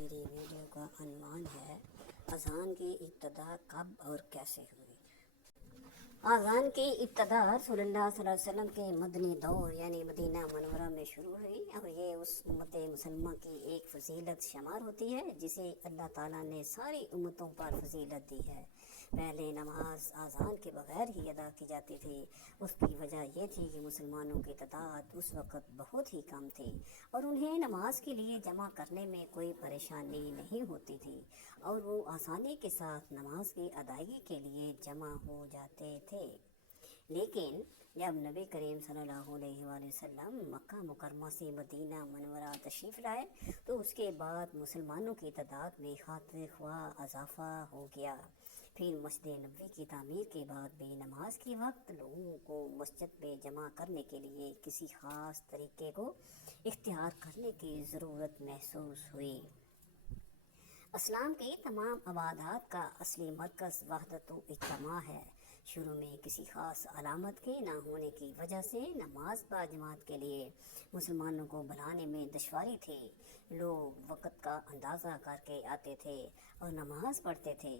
میری ویڈیو کا عنوان ہے اذان کی ابتدا کب اور کیسے ہوئی۔ اذان کی ابتدا رسول اللہ صلی اللہ علیہ وسلم کے مدنی دور یعنی مدینہ منورہ میں شروع ہوئی اور یہ اس امت مسلمہ کی ایک فضیلت شمار ہوتی ہے جسے اللہ تعالیٰ نے ساری امتوں پر فضیلت دی ہے۔ پہلے نماز اذان کے بغیر ہی ادا کی جاتی تھی۔ اس کی وجہ یہ تھی کہ مسلمانوں کی تعداد اس وقت بہت ہی کم تھی اور انہیں نماز کے لیے جمع کرنے میں کوئی پریشانی نہیں ہوتی تھی اور وہ آسانی کے ساتھ نماز کی ادائیگی کے لیے جمع ہو جاتے تھے۔ لیکن جب نبی کریم صلی اللہ علیہ وآلہ وسلم مکہ مکرمہ سے مدینہ منورہ تشریف لائے تو اس کے بعد مسلمانوں کی تعداد میں خاطر خواہ اضافہ ہو گیا۔ پھر مسجد نبوی کی تعمیر کے بعد بھی نماز کے وقت لوگوں کو مسجد میں جمع کرنے کے لیے کسی خاص طریقے کو اختیار کرنے کی ضرورت محسوس ہوئی۔ اسلام کی تمام عبادات کا اصلی مرکز وحدت و اجتماع ہے۔ شروع میں کسی خاص علامت کے نہ ہونے کی وجہ سے نماز با جماعت کے لیے مسلمانوں کو بلانے میں دشواری تھی۔ لوگ وقت کا اندازہ کر کے آتے تھے اور نماز پڑھتے تھے۔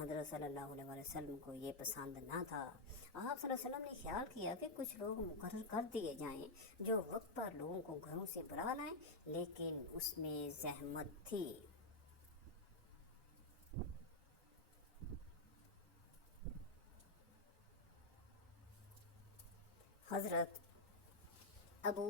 حضرت صلی اللہ علیہ وسلم کو یہ پسند نہ تھا۔ آپ صلی اللہ علیہ وسلم نے خیال کیا کہ کچھ لوگ مقرر کر دیے جائیں جو وقت پر لوگوں کو گھروں سے بلا لائیں، لیکن اس میں زحمت تھی۔ حضرت ابو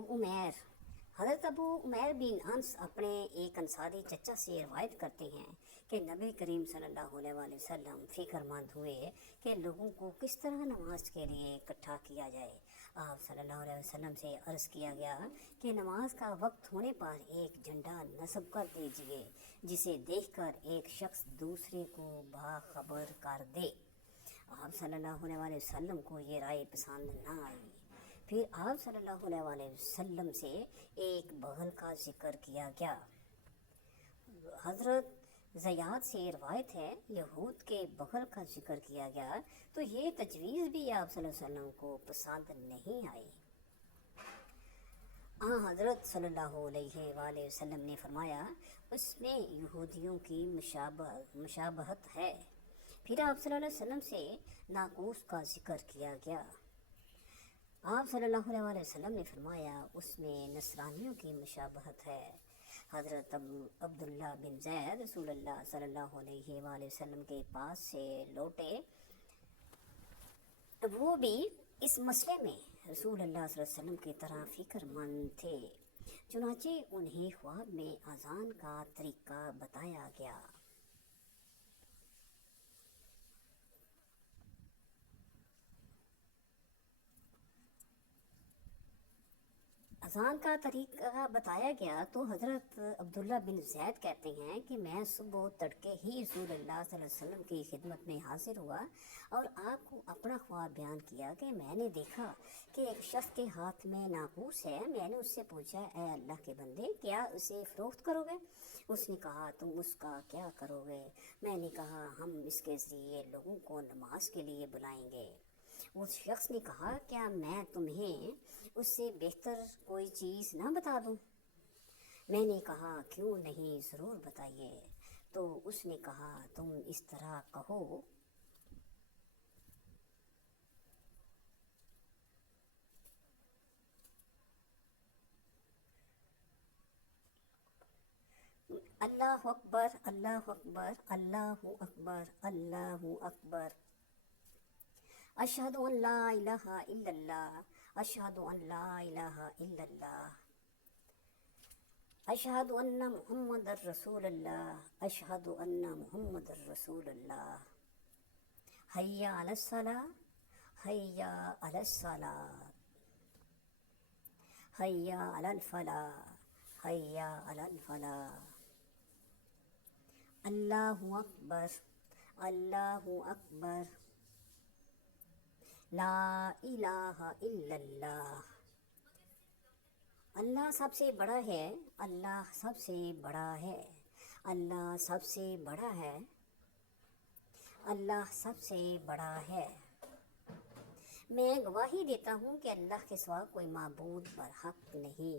عمیر بن انس اپنے ایک انصاری چچا سے روایت کرتے ہیں کہ نبی کریم صلی اللہ علیہ وآلہ وسلم فکر مند ہوئے کہ لوگوں کو کس طرح نماز کے لیے اکٹھا کیا جائے۔ آپ صلی اللہ علیہ وسلم سے عرض کیا گیا کہ نماز کا وقت ہونے پر ایک جھنڈا نصب کر دیجیے جسے دیکھ کر ایک شخص دوسرے کو باخبر کر دے۔ آپ صلی اللہ علیہ وآلہ وسلم کو یہ رائے پسند نہ آئی۔ پھر آپ صلی اللہ علیہ وآلہ وسلم سے ایک بغل کا ذکر کیا گیا۔ حضرت زیاد سے روایت ہے یہود کے بغل کا ذکر کیا گیا تو یہ تجویز بھی آپ صلی اللہ علیہ وسلم کو پسند نہیں آئی۔ حضرت صلی اللہ علیہ وآلہ وسلم نے فرمایا اس میں یہودیوں کی مشابہت ہے۔ پھر آپ صلی اللہ علیہ وسلم سے ناقوس کا ذکر کیا گیا۔ آپ صلی اللہ علیہ وآلہ وسلم نے فرمایا اس میں نصرانیوں کی مشابہت ہے۔ حضرت عبداللہ بن زید رسول اللہ صلی اللہ علیہ وآلہ وسلم کے پاس سے لوٹے، وہ بھی اس مسئلے میں رسول اللہ صلی اللہ علیہ وسلم کی طرح فکر مند تھے، چنانچہ انہیں خواب میں اذان کا طریقہ بتایا گیا۔ اذان کا طریقہ بتایا گیا تو حضرت عبداللہ بن زید کہتے ہیں کہ میں صبح تڑکے ہی رسول اللہ صلی اللہ علیہ وسلم کی خدمت میں حاضر ہوا اور آپ کو اپنا خواب بیان کیا کہ میں نے دیکھا کہ ایک شخص کے ہاتھ میں ناقوس ہے۔ میں نے اس سے پوچھا اے اللہ کے بندے کیا اسے فروخت کرو گے؟ اس نے کہا تم اس کا کیا کرو گے؟ میں نے کہا ہم اس کے ذریعے لوگوں کو نماز کے لیے بلائیں گے۔ اس شخص نے کہا کیا میں تمہیں اس سے بہتر کوئی چیز نہ بتا دوں؟ میں نے کہا کیوں نہیں، ضرور بتائیے۔ تو اس نے کہا تم اس طرح کہو اللہ اکبر اللہ اکبر اللہ اکبر اللہ اکبر، اشہد ان لا الہ الا اللہ، اشہد ان لا الہ الا اللہ، اشہد ان محمد الرسول اللہ، اشہد ان محمد الرسول اللہ، حی علی الصلاۃ، حی علی الصلاۃ، حی علی الفلاح، حی علی الفلاح، اللہ اکبر اللہ اکبر، لا الہ الا اللہ۔ اللہ سب سے بڑا ہے، اللہ سب سے بڑا ہے، اللہ سب سے بڑا ہے، اللہ سب سے بڑا ہے۔ میں گواہی دیتا ہوں کہ اللہ کے سوا کوئی معبود برحق نہیں۔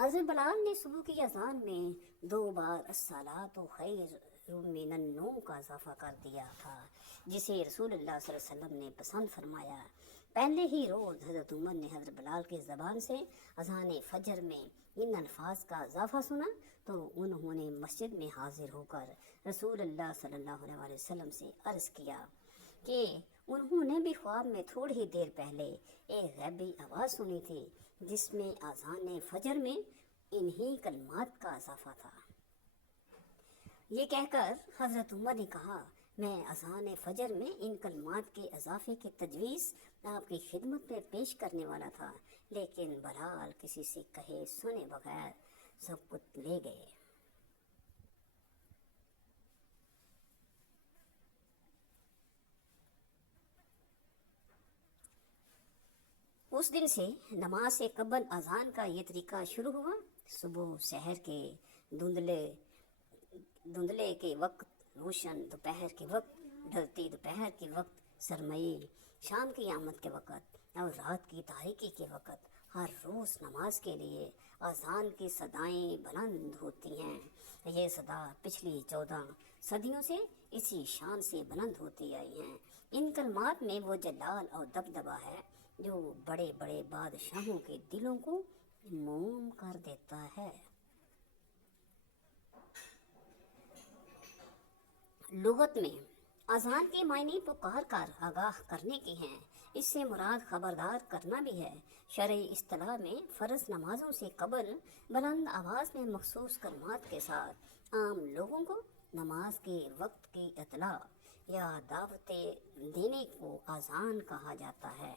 حضرت بلال نے صبح کی اذان میں 2 بار الصلاۃ خیر من النوم کا اضافہ کر دیا تھا، جسے رسول اللہ صلی اللہ علیہ وسلم نے پسند فرمایا۔ پہلے ہی روز حضرت عمر نے حضرت بلال کی زبان سے اذان فجر میں ان الفاظ کا اضافہ سنا تو انہوں نے مسجد میں حاضر ہو کر رسول اللہ صلی اللہ علیہ وسلم سے عرض کیا کہ انہوں نے بھی خواب میں تھوڑی دیر پہلے ایک غیبی آواز سنی تھی جس میں اذان فجر میں انہی کلمات کا اضافہ تھا۔ یہ کہہ کر حضرت عمر نے کہا، میں اذان فجر میں ان کلمات کے اضافے کی تجویز آپ کی خدمت میں پیش کرنے والا تھا، لیکن بلال کسی سے کہے سنے بغیر سب کچھ لے گئے۔ اس دن سے نماز سے قبل اذان کا یہ طریقہ شروع ہوا۔ صبح سحر کے دھندلے کے وقت روشن، دوپہر کے وقت ڈھلتی، دوپہر کے وقت سرمئی، شام کی آمد کے وقت اور رات کی تاریکی کے وقت ہر روز نماز کے لیے اذان کی صدائیں بلند ہوتی ہیں۔ یہ صدا پچھلی 14 صدیوں سے اسی شان سے بلند ہوتی آئی ہیں۔ ان کلمات میں وہ جلال اور دبدبہ ہے جو بڑے بڑے بادشاہوں کے دلوں کو موم کر دیتا ہے۔ لغت میں اذان کے معنی پکار کر آگاہ کرنے کے ہیں، اس سے مراد خبردار کرنا بھی ہے۔ شرعی اصطلاح میں فرض نمازوں سے قبل بلند آواز میں مخصوص کلمات کے ساتھ عام لوگوں کو نماز کے وقت کی اطلاع یا دعوتیں دینے کو اذان کہا جاتا ہے۔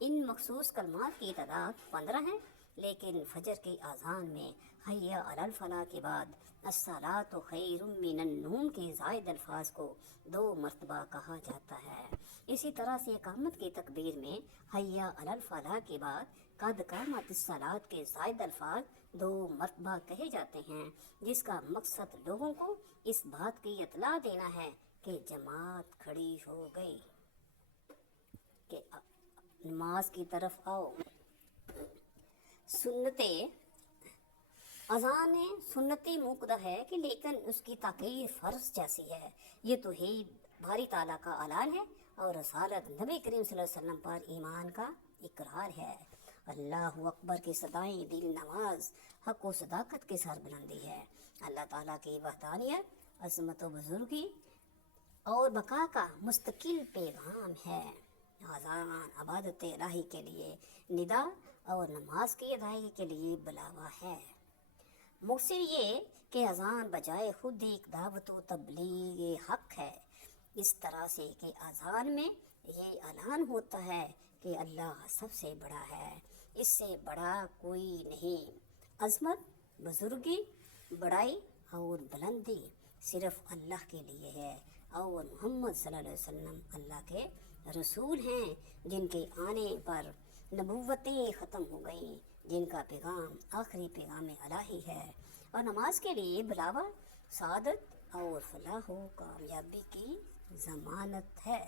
ان مخصوص کلمات کی تعداد 15 ہے، لیکن فجر کی اذان میں حی علی الفلاح کے بعد الصلاۃ خیر من النوم کے زائد الفاظ کو 2 مرتبہ کہا جاتا ہے۔ اسی طرح سے اقامت کی تکبیر میں حی علی الفلاح کے بعد قد قامت الصلاۃ کے زائد الفاظ 2 مرتبہ کہے جاتے ہیں، جس کا مقصد لوگوں کو اس بات کی اطلاع دینا ہے کہ جماعت کھڑی ہو گئی، کہ نماز کی طرف آؤ۔ اذان سنتی موقدہ ہے کہ لیکن اس کی تاکید فرض جیسی ہے۔ یہ توحید باری تعالیٰ کا اعلان ہے اور رسالت نبی کریم صلی اللہ علیہ وسلم پر ایمان کا اقرار ہے۔ اللہ اکبر کی صدائیں دل نواز، حق و صداقت کی سربلندی ہے۔ اللہ تعالیٰ کی وحدانیت، عظمت و بزرگی اور بقا کا مستقل پیغام ہے۔ اذان عبادت الہی کے لیے ندا اور نماز کی ادائیگی کے لیے بلاوا ہے۔ مقصد یہ کہ اذان بجائے خود ایک دعوت و تبلیغ حق ہے، اس طرح سے کہ اذان میں یہ اعلان ہوتا ہے کہ اللہ سب سے بڑا ہے، اس سے بڑا کوئی نہیں۔ عظمت، بزرگی، بڑائی اور بلندی صرف اللہ کے لیے ہے اور محمد صلی اللہ علیہ وسلم اللہ کے رسول ہیں جن کے آنے پر نبوتیں ختم ہو گئیں، جن کا پیغام آخری پیغام الہی ہے اور نماز کے لیے بلاوا سعادت اور فلاح و کامیابی کی ضمانت ہے۔